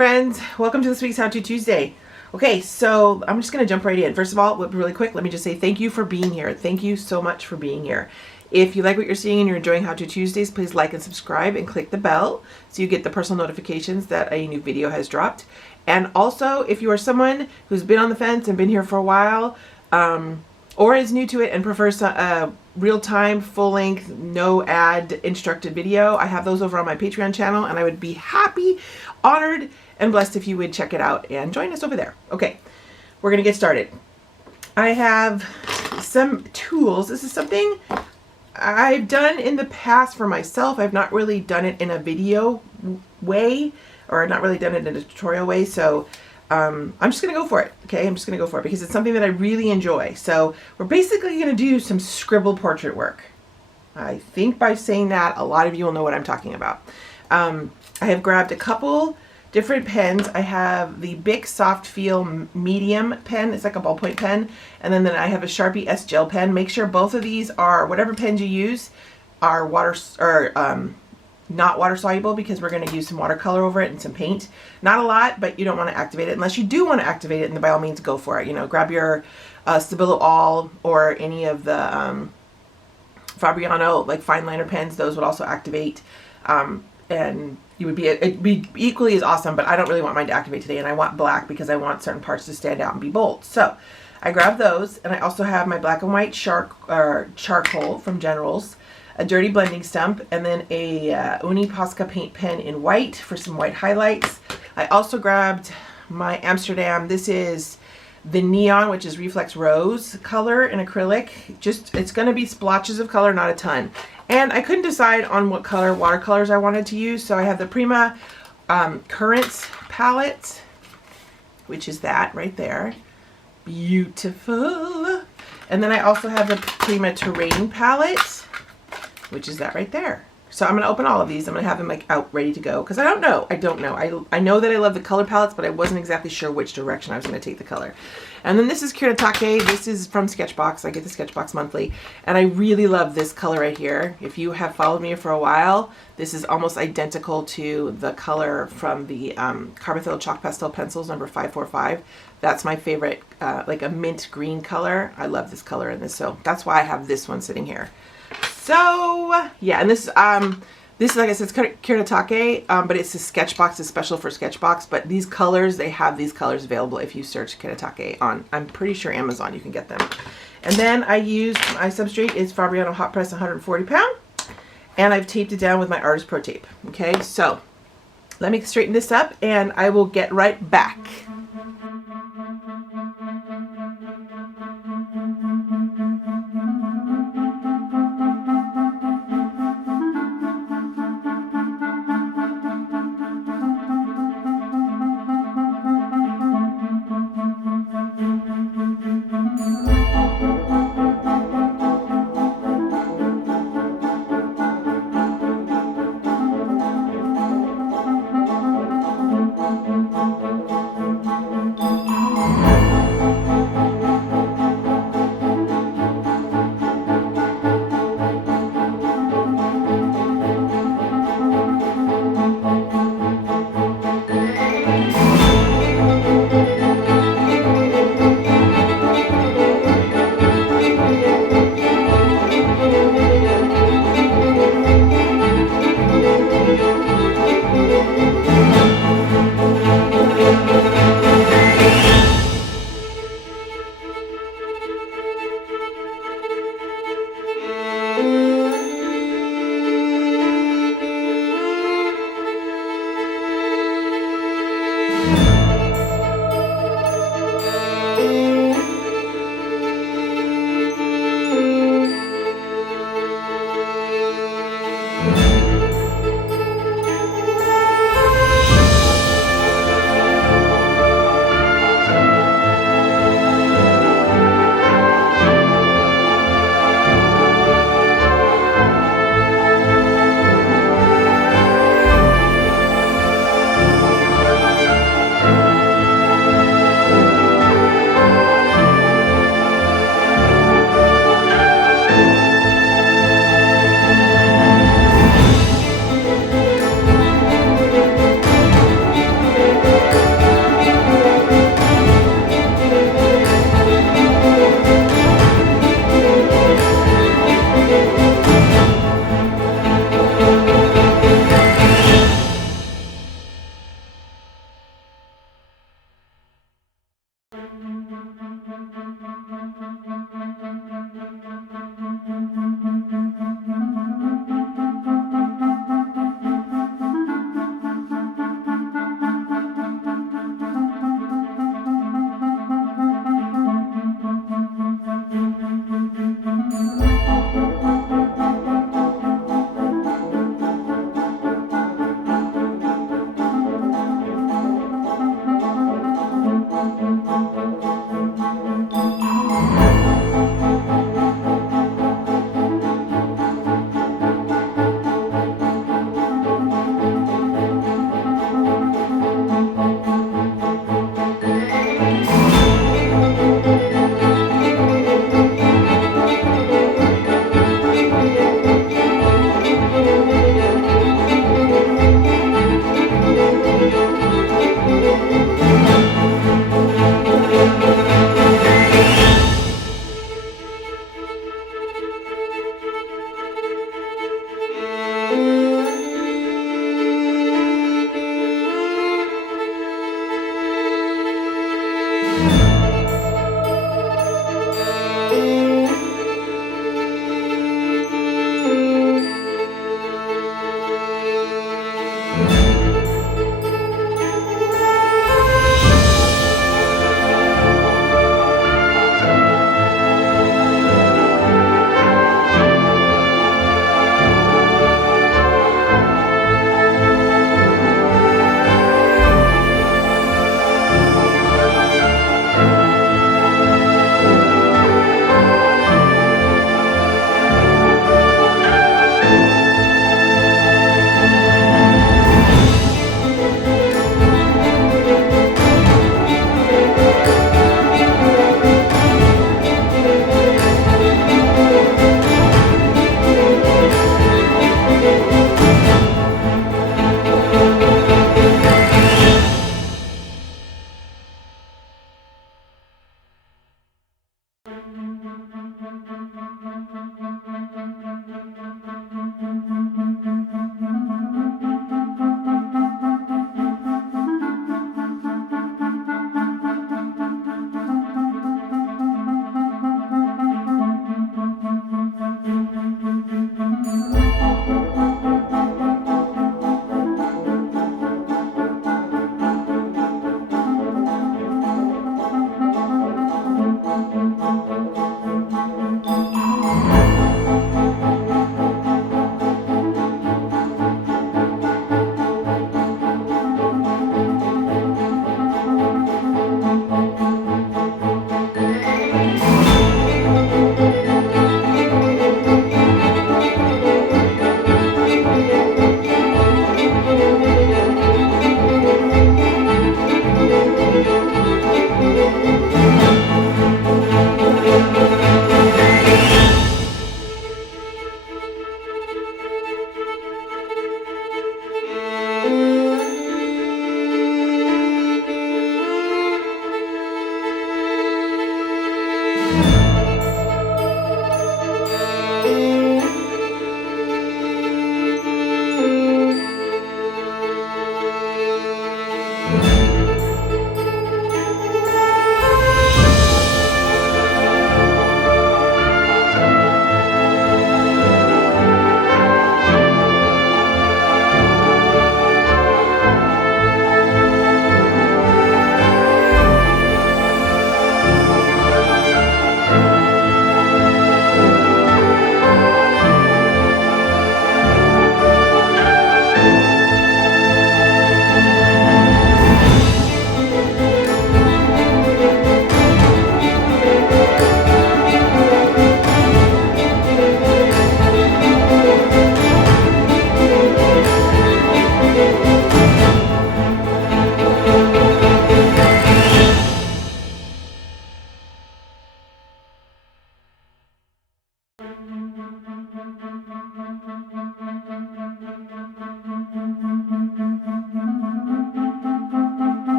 friends, welcome to this week's How To Tuesday. Okay, so I'm just going to jump right in. First of all, really quick, let me just say thank you for being here. Thank you so much for being here. If you like what you're seeing and you're enjoying How To Tuesdays, please like and subscribe and click the bell so you get the personal notifications that a new video has dropped. And also, if you are someone who's been on the fence and been here for a while, or is new to it and prefers a real-time, full-length, no ad instructed video, I have those over on my Patreon channel, and I would be happy, honored, and blessed if you would check it out and join us over there. Okay, we're gonna get started. I have some tools. This is something I've done in the past for myself. I've not really done it in a video way, or not really done it in a tutorial way, so I'm just going to go for it, okay? I'm just going to go for it because it's something that I really enjoy. So we're basically going to do some Scribble portrait work. I think by saying that, a lot of you will know what I'm talking about. I have grabbed a couple different pens. I have the Bic Soft Feel Medium pen. It's like a ballpoint pen. And then I have a Sharpie S Gel pen. Make sure both of these are, whatever pens you use, are not water soluble, because we're going to use some watercolor over it and some paint. Not a lot, but you don't want to activate it unless you do want to activate it, and by all means go for it. You know, grab your Stabilo All or any of the Fabriano like fine liner pens. Those would also activate, and it'd be equally as awesome, but I don't really want mine to activate today, and I want black because I want certain parts to stand out and be bold. So I grabbed those, and I also have my black and white charcoal from Generals, a dirty blending stump, and then a Uni Posca paint pen in white for some white highlights. I also grabbed my Amsterdam. This is the neon, which is reflex rose color in acrylic. It's going to be splotches of color, not a ton. And I couldn't decide on what color watercolors I wanted to use, so I have the Prima Currents palette, which is that right there. Beautiful. And then I also have the Prima Terrain palette, which is that right there. So I'm going to open all of these. I'm going to have them like out ready to go, because I don't know. I know that I love the color palettes, but I wasn't exactly sure which direction I was going to take the color. And then this is Kiratake. This is from Sketchbox. I get the Sketchbox monthly, and I really love this color right here. If you have followed me for a while, this is almost identical to the color from the Carbothyl Chalk Pastel Pencils number 545. That's my favorite, like a mint green color. I love this color in this, so that's why I have this one sitting here. So yeah, and this is, like I said, it's Kiratake, but it's a Sketchbox, it's special for Sketchbox. But these colors, they have these colors available if you search Kiratake on, I'm pretty sure, Amazon. You can get them. And then I used, my substrate is Fabriano Hot Press 140 pound, and I've taped it down with my Artist Pro tape. Okay, so let me straighten this up, and I will get right back.